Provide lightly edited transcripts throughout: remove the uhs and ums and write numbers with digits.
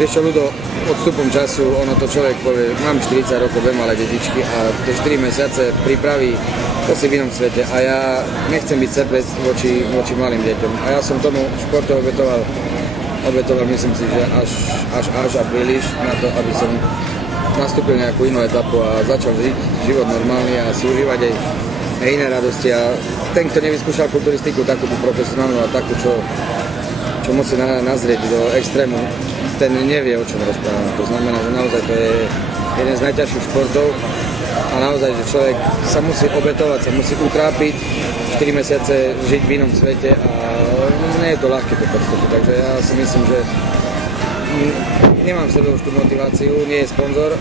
Vieš čo, Ľudo, odstupom času, ono to človek povie, mám 40 rokov, dve malé detičky a tie 4 mesiace prípravy, to si v inom svete a ja nechcem byť cepec voči malým deťom. A ja som tomu športu obetoval myslím si, že až a príliš na to, aby som nastúpil nejakú inú etapu a začal žiť život normálny a si užívať aj iné radosti. A ten, kto nevyskúšal kulturistiku, takú profesionálnu a takú, čo musí nazrieť do extrému, ten nevie, o čom rozprávam. To znamená, že naozaj to je jeden z najťažších športov a naozaj, že človek sa musí obetovať, sa musí utrápiť, 4 mesiace žiť v inom svete a nie je to ľahké to podstúpiť. Takže ja si myslím, že nemám v sebe už tú motiváciu, nie je sponzor.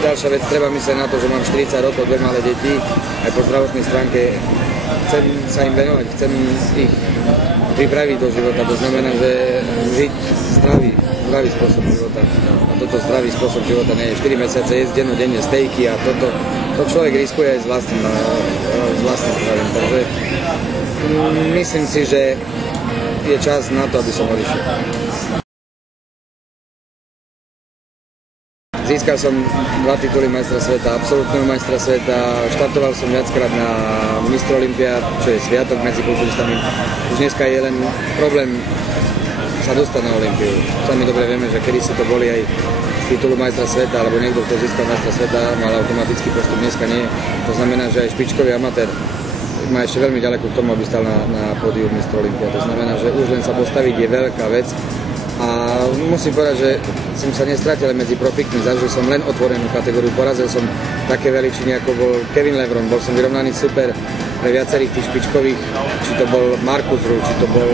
Ďalšia vec, treba myslieť na to, že mám 40 rokov, dve malé deti, aj po zdravotnej stránke chcem sa im venovať, chcem ich pripraviť do života. To znamená, že žiť zdravý spôsob života. A toto zdravý spôsob života nie je 4 mesiace jesť dennodenne stejky a to človek riskuje aj s vlastným zdravím. Takže myslím si, že je čas na to, aby som odišiel. Získal som 2 tituly majstra sveta, absolútneho majstra sveta, štartoval som viackrát na Mistr Olympiád, čo je sviatok medzi kulturistami. Už dneska je len problém sa dostať na Olympiu. Sami dobre vieme, že kedy si to boli aj z titulu majstra sveta, alebo niekto, kto získal majstra sveta, mal automatický postup, dneska nie. To znamená, že aj špičkový amatér má ešte veľmi ďaleko k tomu, aby stal na pódiu Mistr Olympiád. To znamená, že už len sa postaviť je veľká vec. A musím povedať, že som sa nestratil medzi profikmi, zažil som len otvorenú kategóriu, porazil som také veličiny, ako bol Kevin Lebron, bol som vyrovnaný super pre viacerých tých špičkových, či to bol Marcus Ruhl, či to bol,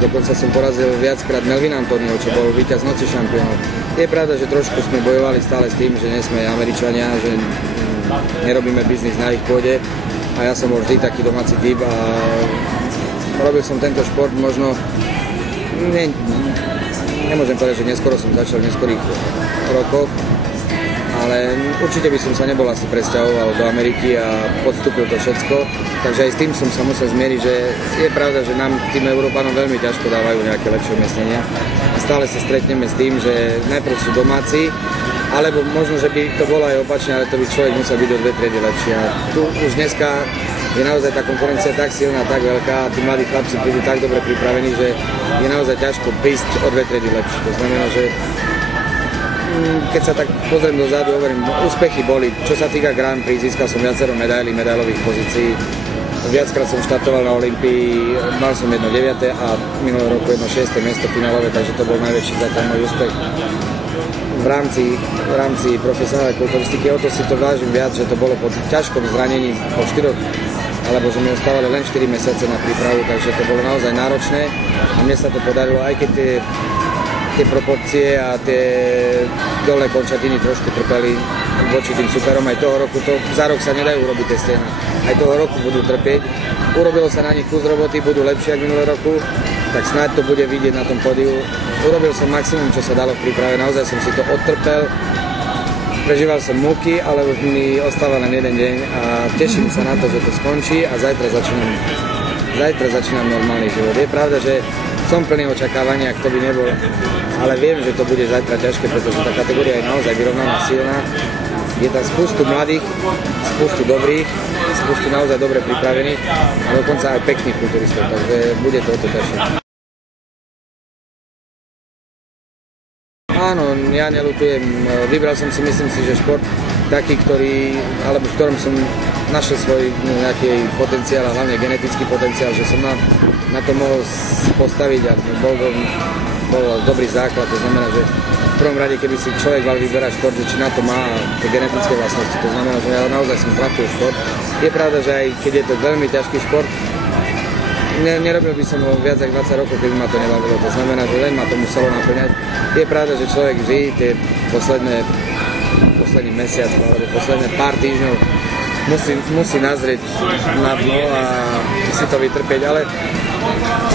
dokonca som porazil viackrát Melvin Antonio, čo bol víťaz noci šampiónov. Je pravda, že trošku sme bojovali stále s tým, že nie sme Američania, že nerobíme biznis na ich pôde a ja som bol vždy taký domáci typ a robil som tento šport možno nemôžem povedať, že neskoro som začal v neskorých rokoch, ale určite by som sa nebol asi presťahoval do Ameriky a podstúpil to všetko, takže aj s tým som sa musel zmieriť, že je pravda, že nám tým Európanom veľmi ťažko dávajú nejaké lepšie umiestnenia a stále sa stretneme s tým, že najprv sú domáci, alebo možno, že by to bolo aj opačne, ale to by človek musel byť o 2 triedy lepší a tu už dneska je naozaj tá konkurencia tak silná, tak veľká a tí mladí chlapci prídu tak dobre pripravení, že je naozaj ťažko prísť o 2 triedy lepšie. To znamená, že keď sa tak pozriem dozadu, hovorím, úspechy boli. Čo sa týka Grand Prix, získal som viacero medailových pozícií. Viackrát som štartoval na Olympii, mal som 1 9. a minulý roku 1 6. miesto finálové, takže to bol najväčší zatiaľ môj úspech v rámci profesionálnej kulturistiky. O to si to vážim viac, že to bolo po ťažkom zranení, po 4 alebo že mi ostávali len 4 mesiace na prípravu, takže to bolo naozaj náročné a mne sa to podarilo, aj keď tie proporcie a tie dolné končatiny trošku trpeli voči tým superom, aj toho roku, za rok sa nedajú urobiť tie stena, aj toho roku budú trpieť. Urobilo sa na nich kus roboty, budú lepšie ako minulý roku, tak snáď to bude vidieť na tom pódiu. Urobil som maximum, čo sa dalo v príprave, naozaj som si to odtrpel. Prežíval som múky, ale už mi ostáva len jeden deň a teším sa na to, že to skončí a zajtra začínam normálny život. Je pravda, že som plný očakávania, kto by nebol, ale viem, že to bude zajtra ťažké, pretože tá kategória je naozaj vyrovnaná, silná. Je tam spustu mladých, spustu dobrých, spustu naozaj dobre pripravených a dokonca aj pekných kulturistov, takže bude to o to ťažšie. Áno, ja neľutujem. Vybral som si, myslím si, že šport taký, v ktorom som našiel svoj nejaký potenciál a hlavne genetický potenciál, že som na to mohol postaviť a bol dobrý základ. To znamená, že v prvom rade, keby si človek mal vyberať šport, že či na to má tie genetické vlastnosti, to znamená, že ja naozaj som trafil šport. Je pravda, že aj keď je to veľmi ťažký šport, nerobil by som ho viac ako 20 rokov, keby ma to nebavilo. To znamená, že len ma to muselo naplňať. Je pravda, že človek vždy tie posledný mesiac alebo posledné pár týždňov musí nazrieť na dno a si to vytrpieť, ale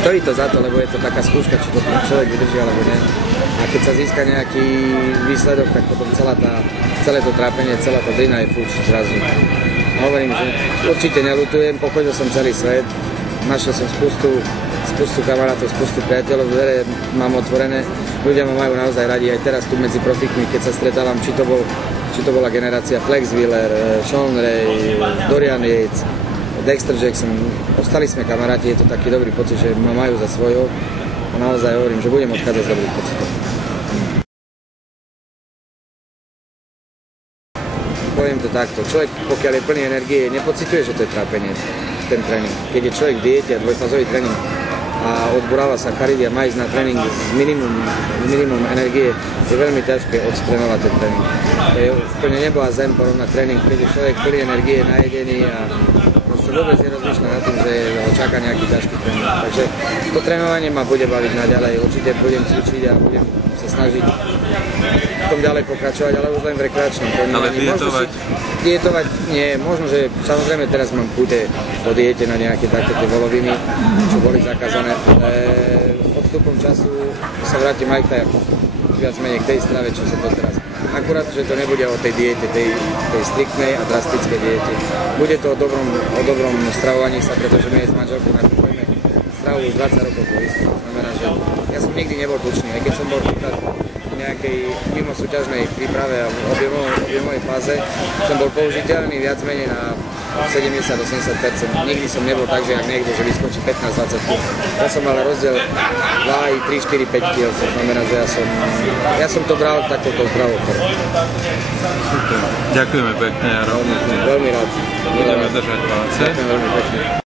stojí to za to, lebo je to taká skúška, či to človek vydrží alebo nie. A keď sa získa nejaký výsledok, tak potom celé to trápenie, celá tá drina je fuč zrazu. A hovorím, že určite neľutujem, pochodil som celý svet, našiel som spustu spustu kamarátov, spustu priateľov, dvere mám otvorené, ľudia ma majú naozaj radi aj teraz tu medzi profikmi, keď sa stretávam, či to bola generácia Flex Wheeler, Sean Ray, Dorian Yates, Dexter Jackson, ostali sme kamaráti, je to taký dobrý pocit, že ma majú za svojho a naozaj hovorím, že budem odchádzať z dobrých pocitov. Poviem to takto, človek pokiaľ je plný energie, nepociťuje, že to je trápenie, ten tréning. Keď je človek v diete a dvojfázový tréning a odburáva sa karidy a má ísť na tréning s minimum energie, je veľmi ťažké odstrénovať ten tréning. To je úplne nebo a zem porovnať tréning, keď je človek plný energie, najedený a proste vôbec nerozmýšľa nad tým, že ho čaká nejaký ťažký tréning. Takže to trénovanie ma bude baviť naďalej, určite budem cvičiť a budem sa snažiť v tom ďalej pokračovať, ale už len v rekreačnom tréningu. Ale dietovať? Dietovať nie, možno, že samozrejme teraz mám púte po diete na nejaké takéto voloviny, čo boli zakázané, ale odstupom času sa vrátim aj k viac menej k tej strave, čo sa to teraz. Akurát, že to nebude o tej diete, tej striktnej a drastickej diete. Bude to o dobrom stravovaní sa, pretože my s manželkou nakupujeme stravu už 20 rokov po istú. Znamená, že ja som nikdy nebol tučný, aj keď som bol v nejakej mimo súťažnej príprave a v objemovej fáze, som bol použiteľný viac menej na 70-80%. Nikdy som nebol tak, že ak niekto, že vyskočí 15-20 kg. Ja som mal rozdiel 2, 3, 4, 5 kg. To znamená, že ja som to bral takouto zdravou formou. Ďakujeme pekne, Jaro. Veľmi rád. Budeme držať palce. Ďakujem veľmi pekne.